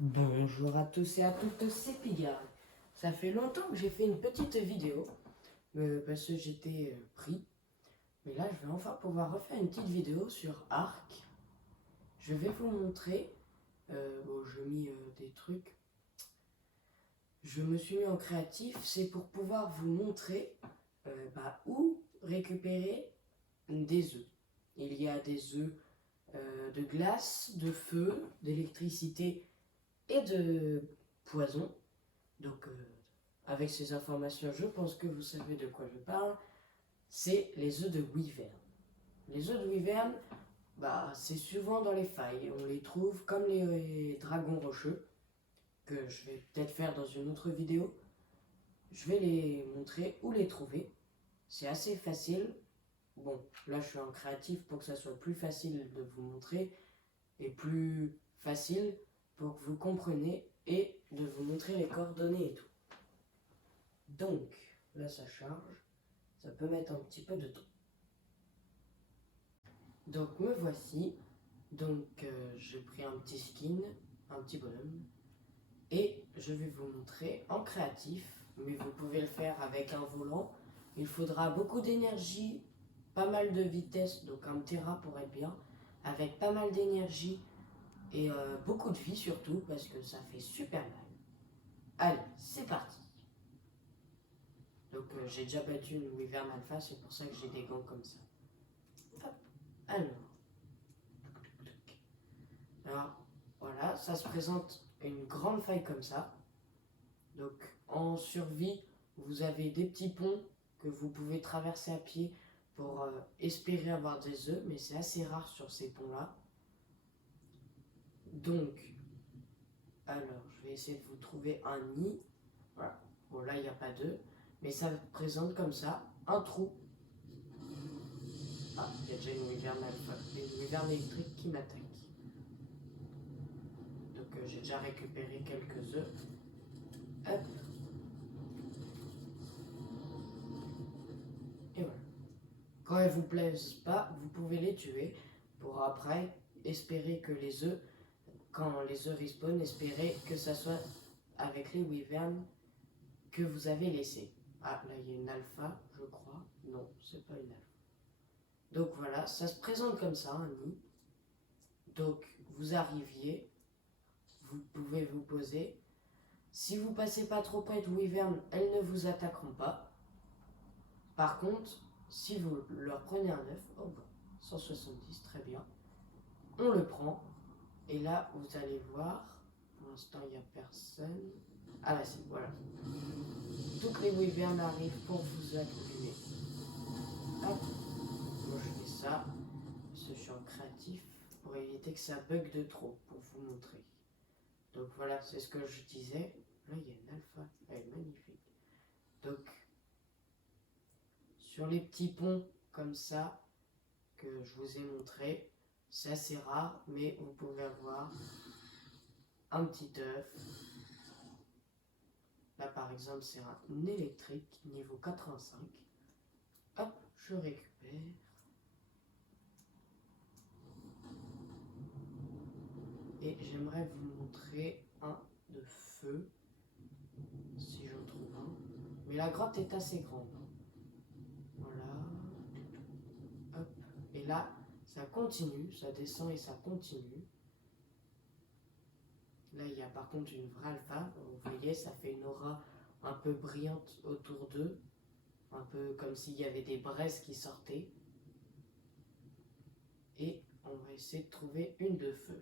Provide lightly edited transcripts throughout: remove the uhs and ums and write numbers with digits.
Bonjour à tous et à toutes, c'est Pigard. Ça fait longtemps que j'ai fait une petite vidéo parce que j'étais pris. Mais là, je vais enfin pouvoir refaire une petite vidéo sur Arc. Je vais vous montrer. Bon, je mis des trucs. Je me suis mis en créatif. C'est pour pouvoir vous montrer où récupérer des œufs. Il y a des œufs de glace, de feu, d'électricité et de poison. Donc, avec ces informations, je pense que vous savez de quoi je parle. C'est les œufs de Wyvern. Les œufs de Wyvern, c'est souvent dans les failles. On les trouve comme les dragons rocheux, que je vais peut-être faire dans une autre vidéo. Je vais les montrer où les trouver. C'est assez facile. Bon, là je suis en créatif pour que ça soit plus facile de vous montrer et plus facile pour que vous compreniez et de vous montrer les coordonnées et tout. Donc, là ça charge, ça peut mettre un petit peu de temps. Donc me voici, donc j'ai pris un petit skin, un petit bonhomme, et je vais vous montrer en créatif, mais vous pouvez le faire avec un volant. Il faudra beaucoup d'énergie, pas mal de vitesse, donc un Tera pour être bien, avec pas mal d'énergie et beaucoup de vie surtout, parce que ça fait super mal. Allez, c'est parti. Donc j'ai déjà battu une Wyvern Alpha, c'est pour ça que j'ai des gants comme ça. Hop. Alors, voilà, ça se présente une grande faille comme ça. Donc en survie, vous avez des petits ponts que vous pouvez traverser à pied pour espérer avoir des œufs, mais c'est assez rare sur ces ponts-là. Donc, alors, je vais essayer de vous trouver un nid. Voilà. Bon, là, il n'y a pas d'œufs, mais ça présente comme ça un trou. Ah, il y a déjà une wyvern électrique qui m'attaque. Donc, j'ai déjà récupéré quelques œufs. Hop. Et voilà. Quand elles vous plaisent pas, vous pouvez les tuer pour après espérer que les œufs, quand les œufs respawn, espérer que ça soit avec les wyverns que vous avez laissés. Ah, là il y a une alpha, je crois. Non, c'est pas une alpha. Donc voilà, ça se présente comme ça, un nid. Donc vous arriviez, vous pouvez vous poser. Si vous passez pas trop près de wyverns, elles ne vous attaqueront pas. Par contre, si vous leur prenez un œuf, 170, très bien, on le prend, et là vous allez voir, pour l'instant il n'y a personne. Ah là si, voilà. Toutes les wyverns arrivent pour vous allumer. Hop, moi je fais ça, parce que je suis en créatif, pour éviter que ça bug de trop, pour vous montrer. Donc voilà, c'est ce que je disais. Là il y a une alpha, elle est magnifique. Donc, sur les petits ponts comme ça, que je vous ai montré, c'est assez rare, mais vous pouvez avoir un petit œuf. Là par exemple c'est un électrique niveau 85. Hop, je récupère. Et j'aimerais vous montrer un de feu, si j'en trouve un. Mais la grotte est assez grande. Voilà. Hop. Et là, ça continue, ça descend et ça continue. Là, il y a par contre une vraie alpha. Vous voyez, ça fait une aura un peu brillante autour d'eux. Un peu comme s'il y avait des braises qui sortaient. Et on va essayer de trouver une de feu.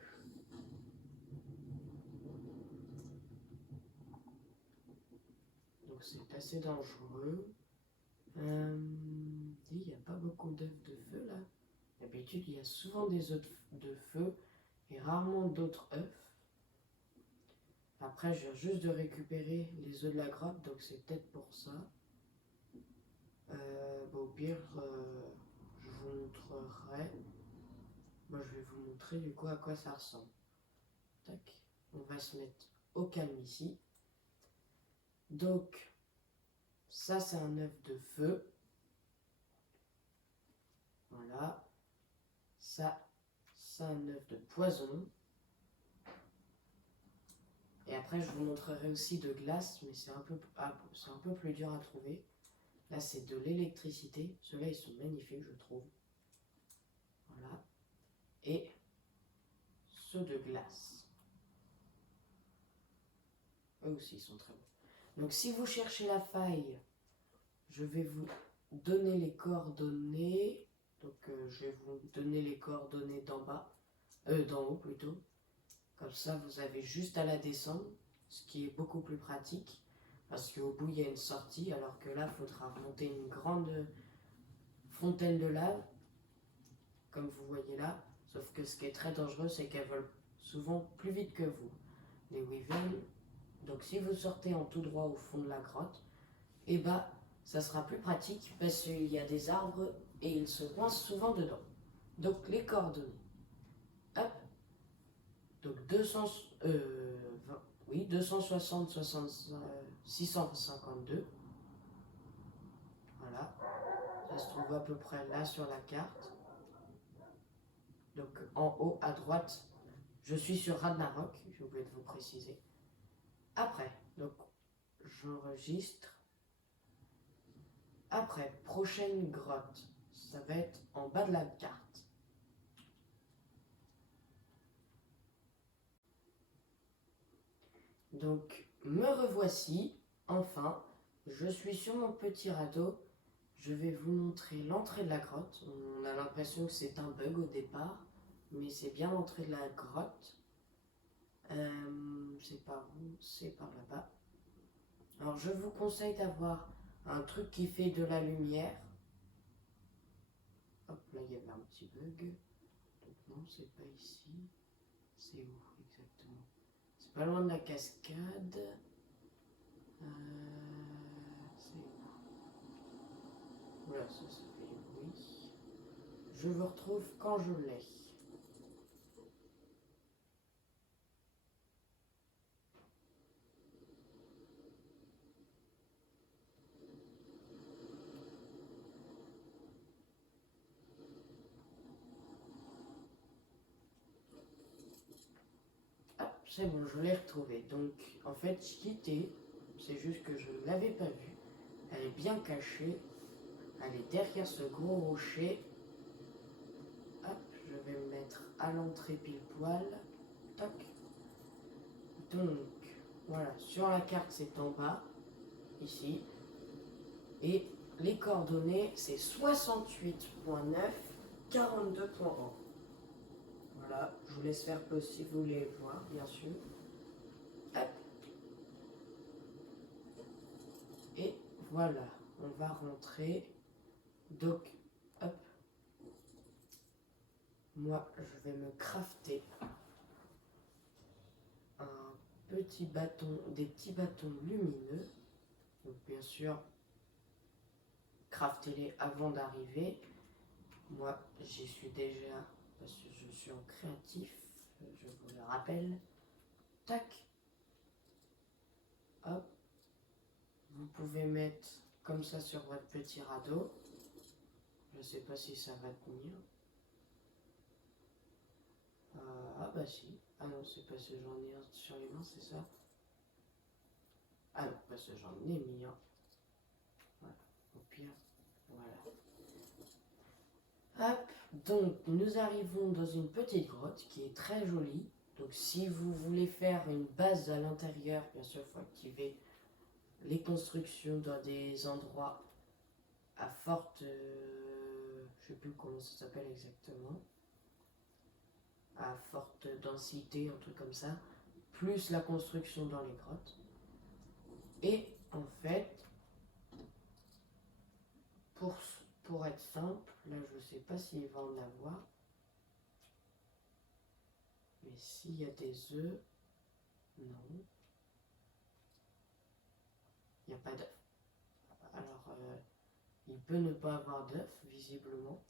Donc c'est assez dangereux. Il n'y a pas beaucoup d'œufs de feu là. D'habitude, il y a souvent des œufs de feu et rarement d'autres œufs. Après, je viens juste de récupérer les œufs de la grotte, donc c'est peut-être pour ça. Au pire, je vous montrerai. Moi, je vais vous montrer du coup à quoi ça ressemble. Tac. On va se mettre au calme ici. Donc, ça, c'est un œuf de feu. Voilà. Ça, c'est un œuf de poison. après, je vous montrerai aussi de glace, mais c'est c'est un peu plus dur à trouver. Là, c'est de l'électricité. Ceux-là, ils sont magnifiques, je trouve. Voilà. Et ceux de glace. Eux aussi, ils sont très beaux. Donc, si vous cherchez la faille, je vais vous donner les coordonnées. Donc, je vais vous donner les coordonnées d'en bas. D'en haut, plutôt. Comme ça, vous avez juste à la descendre, ce qui est beaucoup plus pratique. Parce qu'au bout, il y a une sortie, alors que là, il faudra remonter une grande fontaine de lave, comme vous voyez là. Sauf que ce qui est très dangereux, c'est qu'elles volent souvent plus vite que vous, les Wyverns. Donc si vous sortez en tout droit au fond de la grotte, et bah, ça sera plus pratique parce qu'il y a des arbres et ils se coincent souvent dedans. Donc les coordonnées. Hop. Donc 260, 652. Voilà. Ça se trouve à peu près là sur la carte. Donc en haut à droite, je suis sur Ragnarok, j'ai oublié de vous préciser. Après, donc j'enregistre. Après, prochaine grotte, ça va être en bas de la carte. Donc me revoici, enfin, je suis sur mon petit radeau. Je vais vous montrer l'entrée de la grotte. On a l'impression que c'est un bug au départ, mais c'est bien l'entrée de la grotte. C'est par où? C'est par là-bas. Alors je vous conseille d'avoir un truc qui fait de la lumière. Hop, là il y avait un petit bug. Donc non, c'est pas ici. C'est où exactement? C'est pas loin de la cascade. C'est où? Voilà, ça fait du bruit. Je vous retrouve quand je l'ai. Ah, c'est bon, je l'ai retrouvée. Donc, en fait, Kitty, c'est juste que je ne l'avais pas vue. Elle est bien cachée. Elle est derrière ce gros rocher. Hop, je vais me mettre à l'entrée pile poil. Toc. Donc, voilà, sur la carte, c'est en bas, ici. Et les coordonnées, c'est 68.9, 42.1. Voilà, je vous laisse faire pause si vous voulez voir, bien sûr. Hop. Et voilà, on va rentrer. Donc, hop. Moi, je vais me crafter un petit bâton, des petits bâtons lumineux. Donc, bien sûr, craftez-les avant d'arriver. Moi, j'y suis déjà parce que je suis en créatif, je vous le rappelle. Tac. Hop. Vous pouvez mettre comme ça sur votre petit radeau. Je ne sais pas si ça va tenir. Ah bah si. Ah non, c'est parce que j'en ai un sur les mains, c'est ça? Ah non, parce que j'en ai mis un. Voilà. Au pire, voilà. Hop, donc nous arrivons dans une petite grotte qui est très jolie. Donc si vous voulez faire une base à l'intérieur, bien sûr, il faut activer les constructions dans des endroits à forte... je sais plus comment ça s'appelle exactement. À forte densité, un truc comme ça. Plus la construction dans les grottes. Et en fait, pour être simple, là je ne sais pas s'il va en avoir. Mais s'il y a des œufs, non. Il n'y a pas d'œufs. Alors, il peut ne pas avoir d'œufs, visiblement.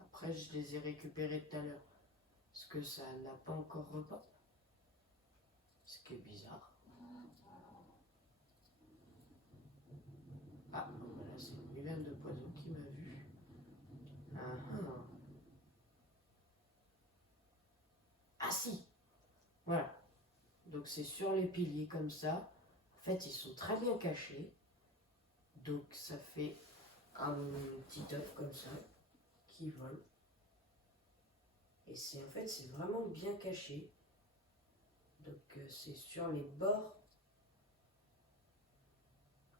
Après, je les ai récupérés tout à l'heure. Parce que ça n'a pas encore repop. Ce qui est bizarre. Ah, voilà, c'est une wyvern de poison qui m'a vu. Ah si. Voilà. Donc Donc c'est sur les piliers comme ça. En fait, ils sont très bien cachés. Donc ça fait un petit œuf comme ça qui vole. Et c'est en fait, c'est vraiment bien caché. Donc c'est sur les bords,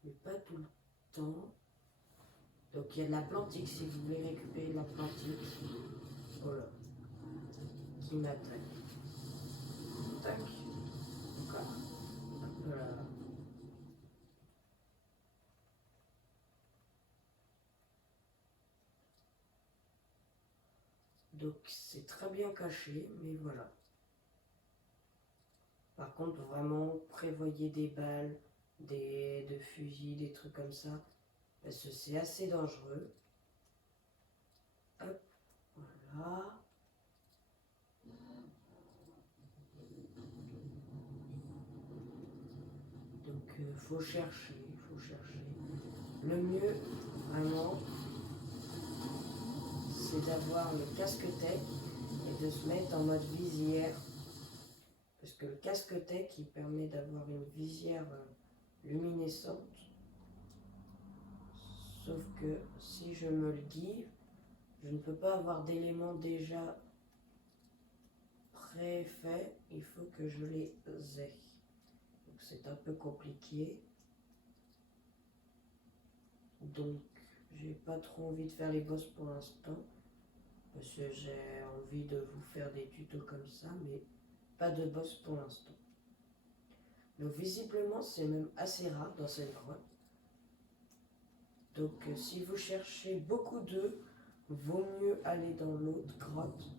mais pas tout le temps. Donc il y a de l'Atlantique si vous voulez récupérer de l'Atlantique. Voilà. Qui m'attaque. Tac. Encore. Voilà. Donc c'est très bien caché, mais voilà. Par contre, vraiment, prévoyez des balles, de fusils, des trucs comme ça, parce que c'est assez dangereux. Hop, voilà. Donc, faut chercher, faut chercher. Le mieux, vraiment, c'est d'avoir le casque tech et de se mettre en mode visière. Parce que le casque tech, il permet d'avoir une visière luminescente. Sauf que si je me le give, je ne peux pas avoir d'éléments déjà préfaits. Il faut que je les ai. Donc c'est un peu compliqué. Donc j'ai pas trop envie de faire les boss pour l'instant. Parce que j'ai envie de vous faire des tutos comme ça, mais pas de boss pour l'instant. Donc visiblement c'est même assez rare dans cette grotte. Donc si vous cherchez beaucoup d'œufs, vaut mieux aller dans l'autre grotte.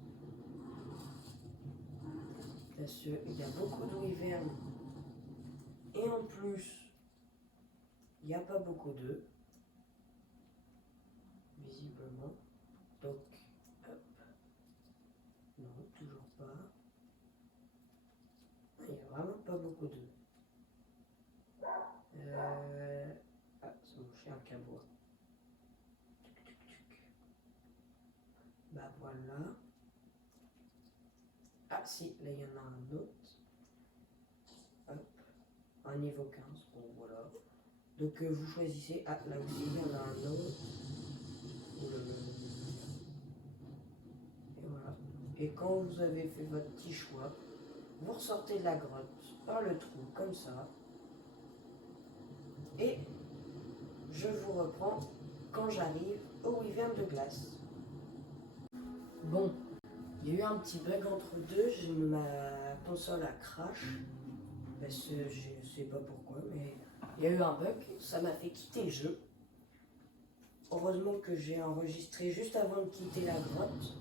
Parce qu'il y a beaucoup de wyvernes. Et en plus, il n'y a pas beaucoup d'œufs. Visiblement. Donc, hop. Non, toujours pas. Il n'y a vraiment pas beaucoup d'œufs. Ah, c'est mon chien qui aboie. Bah voilà. Ah si, là il y en a un autre. Hop. Un niveau 15. Bon voilà. Donc vous choisissez. Ah là aussi il y en a un autre. Et voilà. Et quand vous avez fait votre petit choix, vous ressortez de la grotte par le trou comme ça. Et je vous reprends quand j'arrive au wyvern de glace. Bon, il y a eu un petit bug entre deux, ma console a crash, parce que je sais pas pourquoi, mais il y a eu un bug, ça m'a fait quitter le jeu. Heureusement que j'ai enregistré juste avant de quitter la grotte,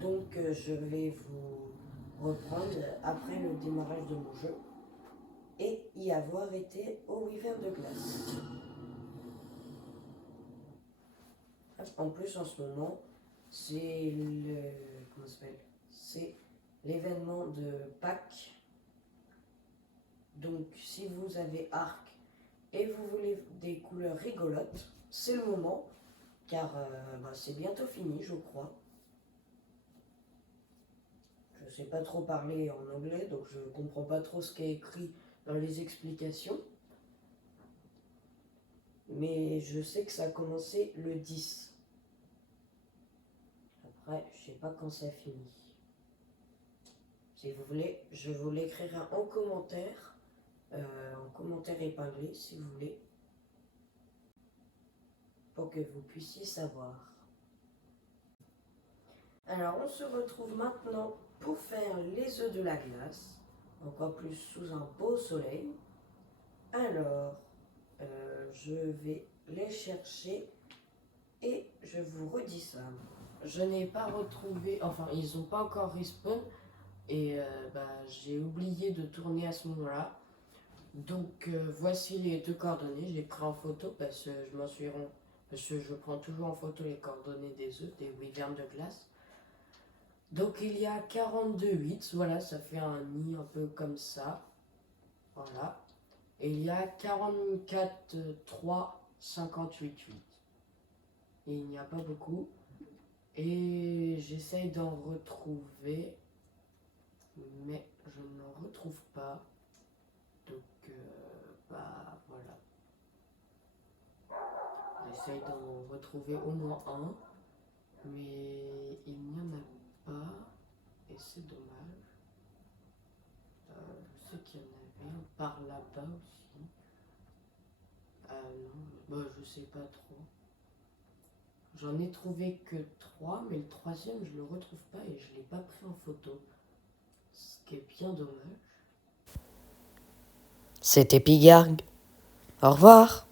donc je vais vous reprendre après le démarrage de mon jeu et y avoir été au wyvern de glace. En plus, en ce moment, c'est l'événement de Pâques. Donc, si vous avez Arc et vous voulez des couleurs rigolotes, c'est le moment, car c'est bientôt fini, je crois. Je ne sais pas trop parler en anglais, donc je ne comprends pas trop ce qui est écrit dans les explications. Mais je sais que ça a commencé le 10. Après, je sais pas quand ça finit. Si vous voulez, je vous l'écrirai en commentaire épinglé, si vous voulez, pour que vous puissiez savoir. Alors, on se retrouve maintenant pour faire les œufs de la glace, encore plus sous un beau soleil. Alors, je vais les chercher et je vous redis ça. Je n'ai pas retrouvé, enfin ils n'ont pas encore respawn et j'ai oublié de tourner à ce moment-là. Donc voici les deux coordonnées, je les pris en photo parce que parce que je prends toujours en photo les coordonnées des œufs, des wyverns de glace. Donc il y a 42,8, voilà, ça fait un nid un peu comme ça. Voilà. Et il y a 44,3, 58,8. Et il n'y a pas beaucoup. Et j'essaye d'en retrouver, mais je n'en retrouve pas. Donc, bah voilà. J'essaye d'en retrouver au moins un, mais il n'y en a pas, et c'est dommage. Je sais qu'il y en avait un par là-bas aussi. Ah non, bah, je sais pas trop. J'en ai trouvé que 3, mais le troisième, je le retrouve pas et je l'ai pas pris en photo. Ce qui est bien dommage. C'était Pigargue. Au revoir.